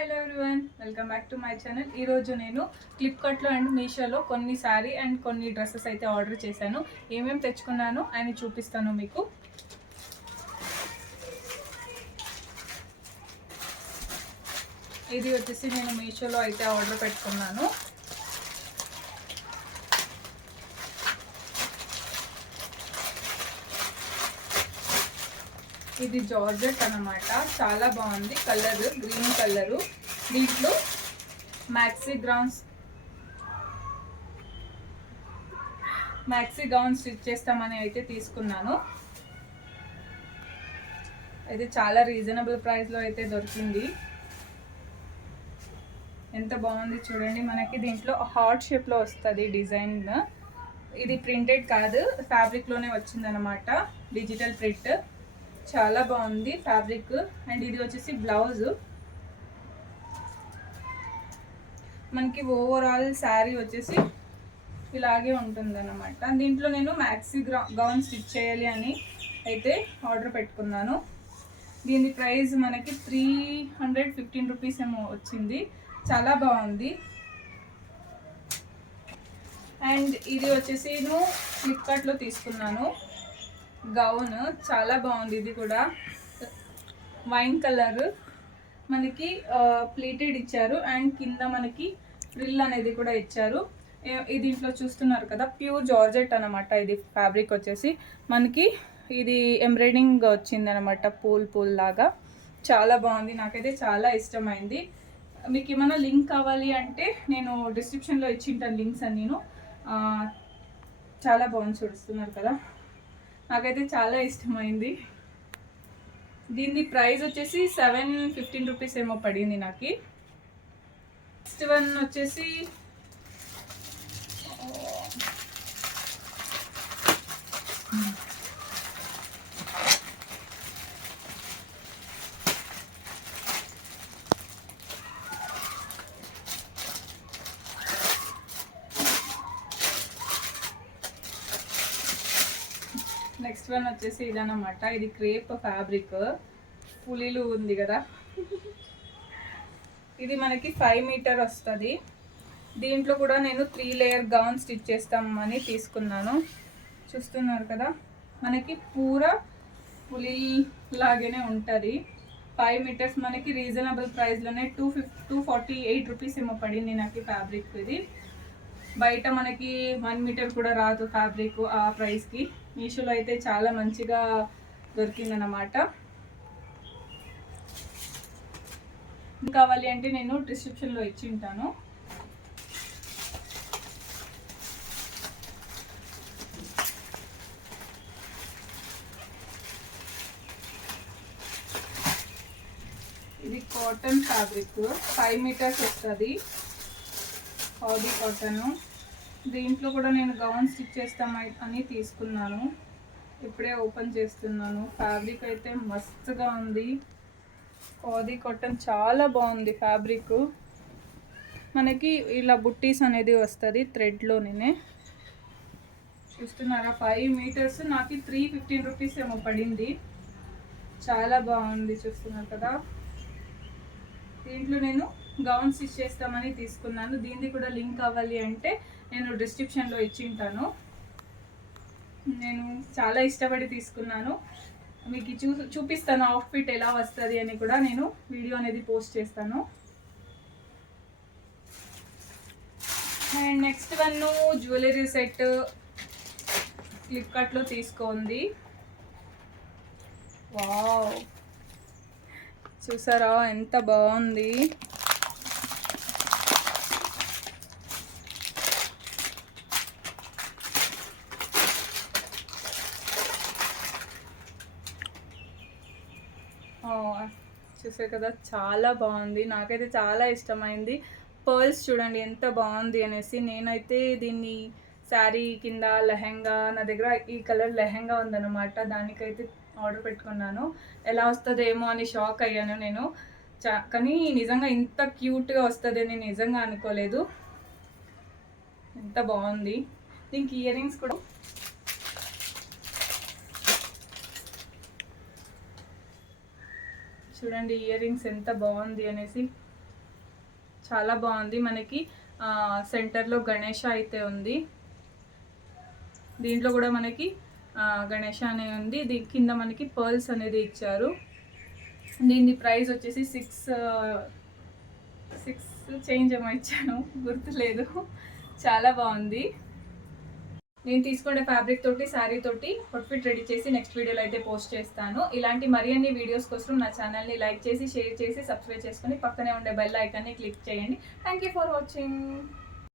Hello everyone welcome back to my channel. ఈరోజు నేను ఫ్లిప్కార్ట్లో అండ్ మీషోలో కొన్ని శారీ అండ్ కొన్ని డ్రెస్సెస్ అయితే ఆర్డర్ చేశాను. ఏమేమి తెచ్చుకున్నాను అని చూపిస్తాను మీకు. ఇది వచ్చేసి నేను మీషోలో అయితే ఆర్డర్ పెట్టుకున్నాను. ఇది జార్జెట్ అన్నమాట. చాలా బాగుంది. Colour green colour. దీంట్లో maxi gowns maxi gown stitch చేస్తామని అయితే తీసుకున్నాను. అయితే చాలా రీజనబుల్ ప్రైస్లో అయితే దొరికింది. ఎంత బాగుంది చూడండి. మనకి దీంట్లో హార్ట్ షేప్లో వస్తుంది డిజైన్. ఇది ప్రింటెడ్ కాదు. ఫ్యాబ్రిక్లోనే వచ్చిందనమాట డిజిటల్ ప్రింట్. చాలా బాగుంది ఫ్యాబ్రిక్. అండ్ ఇది వచ్చేసి బ్లౌజ్. మనకి ఓవరాల్ శారీ వచ్చేసి ఇలాగే ఉంటుందన్నమాట. దీంట్లో నేను మ్యాక్సీ గౌన్ స్టిచ్ చేయాలి అని అయితే ఆర్డర్ పెట్టుకున్నాను. దీని ప్రైస్ మనకి త్రీ హండ్రెడ్ ఫిఫ్టీన్ రూపీస్ ఏమో వచ్చింది. చాలా బాగుంది. అండ్ ఇది వచ్చేసి నేను ఫ్లిప్కార్ట్లో తీసుకున్నాను. గౌన్. చాలా బాగుంది ఇది కూడా. Wine colour. మనకి ప్లేటెడ్ ఇచ్చారు. అండ్ కింద మనకి ఫ్రిల్ అనేది కూడా ఇచ్చారు. ఇది దీంట్లో చూస్తున్నారు కదా ప్యూర్ జార్జెట్ అనమాట ఇది ఫ్యాబ్రిక్ వచ్చేసి. మనకి ఇది ఎంబ్రాయిడింగ్ వచ్చింది అనమాట పూల్ పూల్ లాగా. చాలా బాగుంది. నాకైతే చాలా ఇష్టమైంది. మీకు ఏమైనా లింక్ కావాలి అంటే నేను డిస్క్రిప్షన్లో ఇచ్చింటాను లింక్స్ అని నేను చాలా బాగుంది చూస్తున్నారు కదా. నాకైతే చాలా ఇష్టమైంది. దీని ప్రైస్ వచ్చేసి సెవెన్ ఫిఫ్టీన్ రూపీస్ ఏమో పడింది నాకు. నెక్స్ట్ వన్ వచ్చేసి నెక్స్ట్ వన్ వచ్చేసి ఇదన్నమాట. ఇది క్రేప్ ఫ్యాబ్రిక్. పులిలు ఉంది కదా. ఇది మనకి ఫైవ్ మీటర్ వస్తుంది. దీంట్లో కూడా నేను త్రీ లేయర్ గౌన్ స్టిచ్ చేస్తామని తీసుకున్నాను. చూస్తున్నారు కదా? మనకి పూరా పులి లాగానే ఉంటుంది. ఫైవ్ మీటర్స్ మనకి reasonable ప్రైస్లోనే two fifty two forty eight rupees ఏమో పడింది నాకు ఫ్యాబ్రిక్ ఇది. బయట మనకి వన్ మీటర్ కూడా రాదు ఫ్యాబ్రిక్ ఆ ప్రైస్కి మీషోలో అయితే చాలా మంచిగా దొరికిందనమాట కావాలి అంటే నేను డిస్క్రిప్షన్లో ఇచ్చి ఉంటాను. ఇది కాటన్ ఫ్యాబ్రిక్ ఫైవ్ మీటర్స్ వస్తుంది. ఖాదీ కాటన్ దీంట్లో కూడా నేను గౌన్ స్టిచ్ చేస్తాం అని తీసుకున్నాను. ఇప్పుడే ఓపెన్ చేస్తున్నాను. ఫ్యాబ్రిక్ అయితే మస్తుగా ఉంది. ఖాదీ కాటన్ చాలా బాగుంది ఫ్యాబ్రిక్ మనకి ఇలా బుట్టీస్ అనేది వస్తుంది థ్రెడ్లోనే చూస్తున్నారా? ఫైవ్ మీటర్స్ నాకు త్రీ ఫిఫ్టీన్ రూపీస్ ఏమో పడింది. చాలా బాగుంది చూస్తున్నారు కదా. దీంట్లో నేను గౌన్ స్టిచ్ చేస్తామని తీసుకున్నాను. దీన్ని కూడా లింక్ అవ్వాలి అంటే నేను డిస్క్రిప్షన్లో ఇచ్చింటాను నేను చాలా ఇష్టపడి తీసుకున్నాను. మీకు చూ చూపిస్తాను అవుట్ఫిట్ ఎలా వస్తుంది అని కూడా నేను వీడియో అనేది పోస్ట్ చేస్తాను. And next one jewellery set ఫ్లిప్కార్ట్లో తీసుకుంది వావ్ చూసారా? ఎంత బాగుంది. చూసారు కదా చాలా బాగుంది. నాకైతే చాలా ఇష్టమైంది. పర్ల్స్ చూడండి ఎంత బాగుంది అనేసి. నేనైతే దీన్ని శారీ కింద లెహెంగా నా దగ్గర ఈ కలర్ లెహెంగా ఉందన్నమాట. దానికైతే ఆర్డర్ పెట్టుకున్నాను. ఎలా వస్తుందేమో అని షాక్ అయ్యాను నేను. చా కానీ నిజంగా ఇంత క్యూట్గా వస్తుంది నేను నిజంగా అనుకోలేదు. ఎంత బాగుంది. దీనికి ఇయర్ రింగ్స్ కూడా చూడండి ఇయర్ రింగ్స్ ఎంత బాగుంది అనేసి. చాలా బాగుంది మనకి. సెంటర్లో గణేష అయితే ఉంది. దీంట్లో కూడా మనకి గణేష అనే ఉంది. దీని కింద మనకి పర్ల్స్ అనేది ఇచ్చారు. దీని ప్రైస్ వచ్చేసి సిక్స్ సిక్స్ చేంజ్ ఏమో ఇచ్చాను. గుర్తులేదు. చాలా బాగుంది. నేను తీసుకునే ఫ్యాబ్రిక్ తోటి శారీ తోటి అవుట్ఫిట్ రెడీ చేసి నెక్స్ట్ వీడియోలో అయితే పోస్ట్ చేస్తాను. ఇలాంటి మరిన్ని వీడియోస్ కోసం నా ఛానల్ని లైక్ చేసి షేర్ చేసి సబ్స్క్రైబ్ చేసుకొని పక్కనే ఉండే బెల్ ఐకాన్ని క్లిక్ చేయండి. Thank you for watching